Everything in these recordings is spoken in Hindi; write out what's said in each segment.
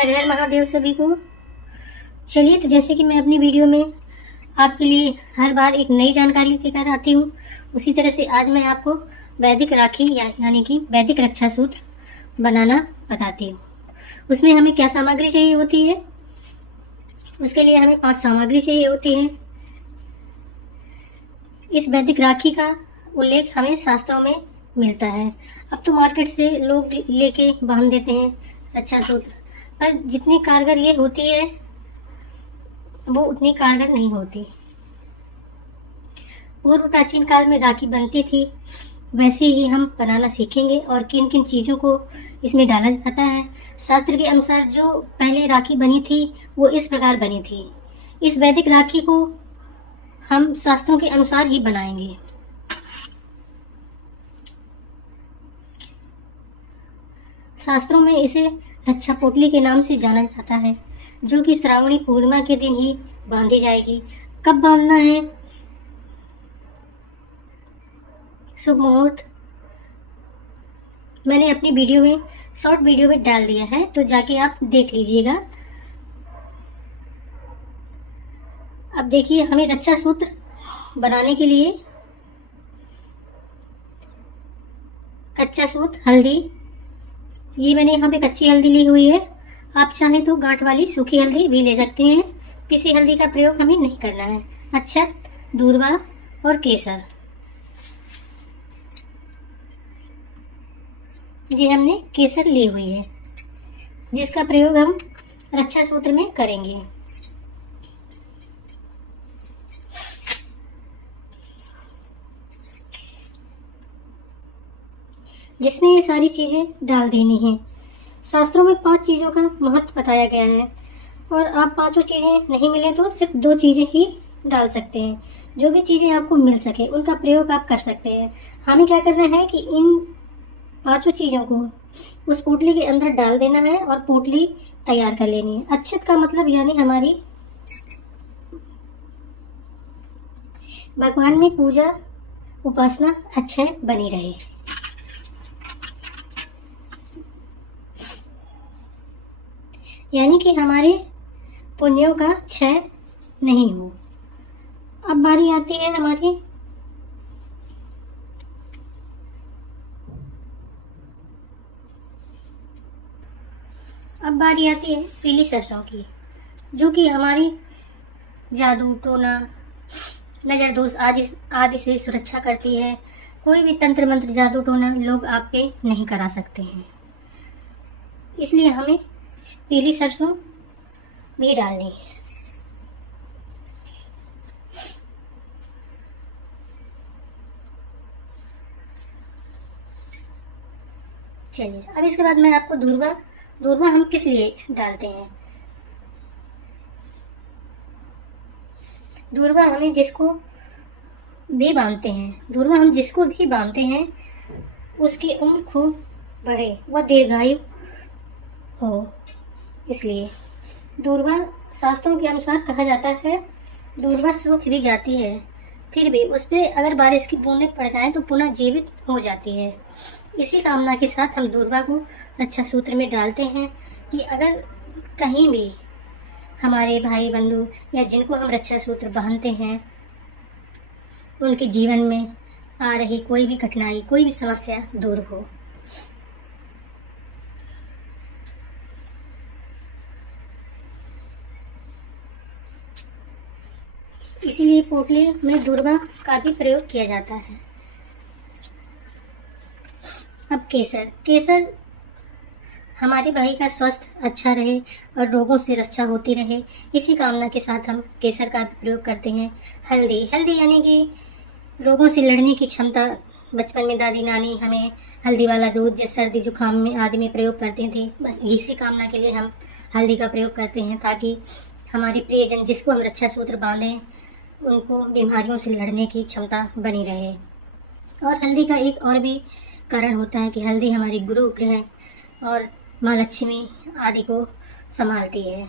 हर हर महादेव सभी को। चलिए, तो जैसे कि मैं अपनी वीडियो में आपके लिए हर बार एक नई जानकारी लेकर आती हूँ, उसी तरह से आज मैं आपको वैदिक राखी यानी कि वैदिक रक्षा सूत्र बनाना बताती हूँ। उसमें हमें क्या सामग्री चाहिए होती है, उसके लिए हमें 5 सामग्री चाहिए होती है। इस वैदिक राखी का उल्लेख हमें शास्त्रों में मिलता है। अब तो मार्केट से लोग लेके बांध देते हैं रक्षा सूत्र, पर जितनी कारगर ये होती है वो उतनी कारगर नहीं होती। पूर्व प्राचीन काल में राखी बनती थी, वैसे ही हम बनाना सीखेंगे और किन किन चीज़ों को इसमें डाला जाता है। शास्त्र के अनुसार जो पहले राखी बनी थी वो इस प्रकार बनी थी। इस वैदिक राखी को हम शास्त्रों के अनुसार ही बनाएंगे। शास्त्रों में इसे रक्षा पोटली के नाम से जाना जाता है, जो कि श्रावणी पूर्णिमा के दिन ही बांधी जाएगी। कब बांधना है? शुभ मुहूर्त मैंने अपनी वीडियो में शॉर्ट वीडियो में डाल दिया है, तो जाके आप देख लीजिएगा। अब देखिए, हमें रक्षा सूत्र बनाने के लिए कच्चा सूत, हल्दी, ये मैंने यहाँ पे कच्ची हल्दी ली हुई है। आप चाहें तो गांठ वाली सूखी हल्दी भी ले सकते हैं। पिसी हल्दी का प्रयोग हमें नहीं करना है। अक्षत, दूर्वा और केसर, ये हमने केसर ली हुई है, जिसका प्रयोग हम रक्षा सूत्र में करेंगे। जिसमें ये सारी चीज़ें डाल देनी हैं। शास्त्रों में 5 चीज़ों का महत्व बताया गया है, और आप 5 चीज़ें नहीं मिले तो सिर्फ 2 चीज़ें ही डाल सकते हैं। जो भी चीज़ें आपको मिल सके उनका प्रयोग आप कर सकते हैं। हमें क्या करना है कि इन 5 चीज़ों को उस पोटली के अंदर डाल देना है और पोटली तैयार कर लेनी है। अक्षत का मतलब यानी हमारी भगवान में पूजा उपासना अच्छे बनी रहे। यानी कि हमारे पुण्यों का क्षय नहीं हो। अब बारी आती है हमारी पीली सरसों की, जो कि हमारी जादू टोना, नज़र दोष आदि से सुरक्षा करती है। कोई भी तंत्र मंत्र जादू टोना लोग आप पे नहीं करा सकते हैं, इसलिए हमें पीली सरसों भी डालनी है। चलिए, अब इसके बाद मैं आपको दूर्वा हम किस लिए डालते हैं। दूर्वा हम जिसको भी बांधते हैं उसकी उम्र खूब बढ़े, वह दीर्घायु हो। इसलिए दूर्वा शास्त्रों के अनुसार कहा जाता है, दूर्वा सूख भी जाती है, फिर भी उस पर अगर बारिश की बूंदें पड़ जाएं तो पुनः जीवित हो जाती है। इसी कामना के साथ हम दूर्वा को रक्षा सूत्र में डालते हैं कि अगर कहीं भी हमारे भाई बंधु या जिनको हम रक्षा सूत्र बांधते हैं, उनके जीवन में आ रही कोई भी कठिनाई, कोई भी समस्या दूर हो। इसीलिए पोटली में दूर्वा का भी प्रयोग किया जाता है। अब केसर हमारे भाई का स्वास्थ्य अच्छा रहे और रोगों से रक्षा होती रहे, इसी कामना के साथ हम केसर का प्रयोग करते हैं। हल्दी यानी कि रोगों से लड़ने की क्षमता। बचपन में दादी नानी हमें हल्दी वाला दूध जिस सर्दी जुकाम में आदि में प्रयोग करते थे, बस इसी कामना के लिए हम हल्दी का प्रयोग करते हैं, ताकि हमारे प्रियजन जिसको हम रक्षा सूत्र बांधें उनको बीमारियों से लड़ने की क्षमता बनी रहे। और हल्दी का एक और भी कारण होता है कि हल्दी हमारी गुरु ग्रह और माँ लक्ष्मी आदि को संभालती है।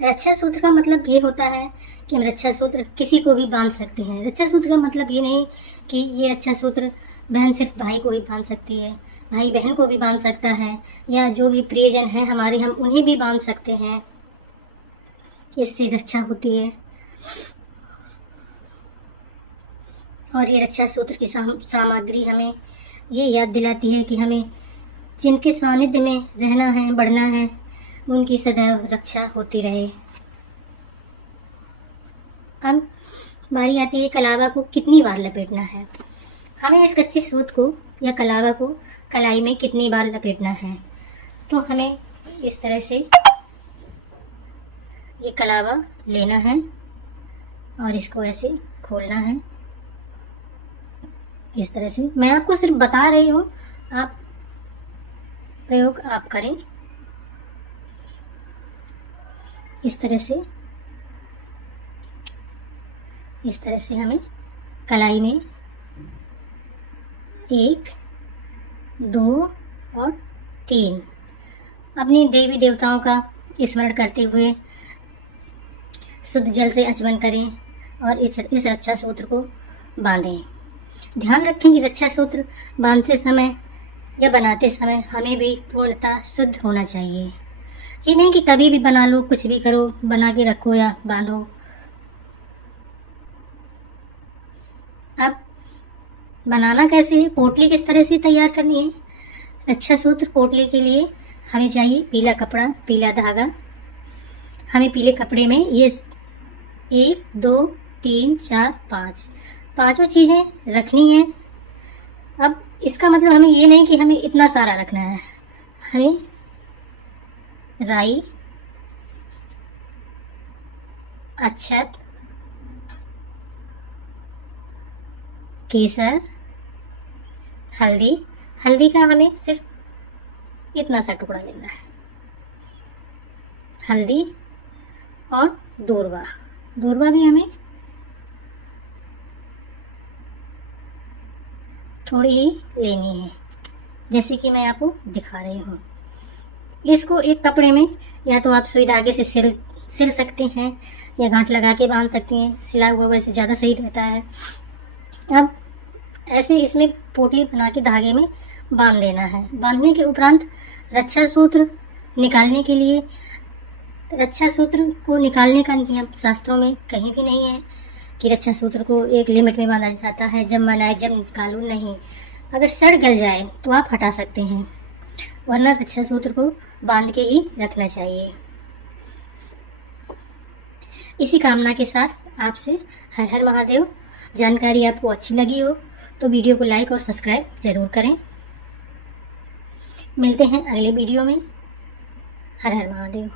रक्षा सूत्र का मतलब ये होता है कि हम रक्षा सूत्र किसी को भी बांध सकते हैं। रक्षा सूत्र का मतलब ये नहीं कि ये रक्षा सूत्र बहन सिर्फ भाई को ही बांध सकती है। भाई बहन को भी बांध सकता है, या जो भी प्रियजन है हमारे, हम उन्हें भी बांध सकते हैं। इससे रक्षा होती है। और ये रक्षा सूत्र की सामग्री हमें ये याद दिलाती है कि हमें जिनके सानिध्य में रहना है, बढ़ना है, उनकी सदैव रक्षा होती रहे। अब बारी आती है कलावा को कितनी बार लपेटना है। हमें इस कच्चे सूत को या कलावा को कलाई में कितनी बार लपेटना है। तो हमें इस तरह से ये कलावा लेना है और इसको ऐसे खोलना है। इस तरह से मैं आपको सिर्फ बता रही हूँ, आप प्रयोग आप करें। इस तरह से हमें कलाई में 1, 2 और 3 अपनी देवी देवताओं का स्मरण करते हुए शुद्ध जल से आचमन करें और इस रक्षा सूत्र को बांधें। ध्यान रखें कि रक्षा सूत्र बांधते समय या बनाते समय हमें भी पूर्णतः शुद्ध होना चाहिए। ये नहीं कि कभी भी बना लो, कुछ भी करो, बना के रखो या बांधो। अब बनाना कैसे है, पोटली किस तरह से तैयार करनी है। रक्षा सूत्र पोटली के लिए हमें चाहिए पीला कपड़ा, पीला धागा। हमें पीले कपड़े में ये 1, 2, 3, 4, 5 पांचों चीज़ें रखनी है। अब इसका मतलब हमें ये नहीं कि हमें इतना सारा रखना है। हमें राई, अक्षत, केसर, हल्दी का हमें सिर्फ इतना सा टुकड़ा लेना है। हल्दी और दूर्वा भी हमें थोड़ी ही लेनी है, जैसे कि मैं आपको दिखा रही हूँ। इसको एक कपड़े में या तो आप सुई धागे से सिल सकते हैं या गांठ लगा के बांध सकती हैं। सिला हुआ वैसे ज़्यादा सही रहता है। अब ऐसे इसमें पोटली बना के धागे में बांध देना है। बांधने के उपरांत रक्षा सूत्र निकालने के लिए, रक्षा सूत्र को निकालने का नियम शास्त्रों में कहीं भी नहीं है कि रक्षा सूत्र को एक लिमिट में बांधा जाता है, जब मन आए जब निकालो। नहीं, अगर सड़ गल जाए तो आप हटा सकते हैं, वरना रक्षा सूत्र को बांध के ही रखना चाहिए। इसी कामना के साथ आपसे हर हर महादेव। जानकारी आपको अच्छी लगी हो तो वीडियो को लाइक और सब्सक्राइब जरूर करें। मिलते हैं अगले वीडियो में। हर हर महादेव।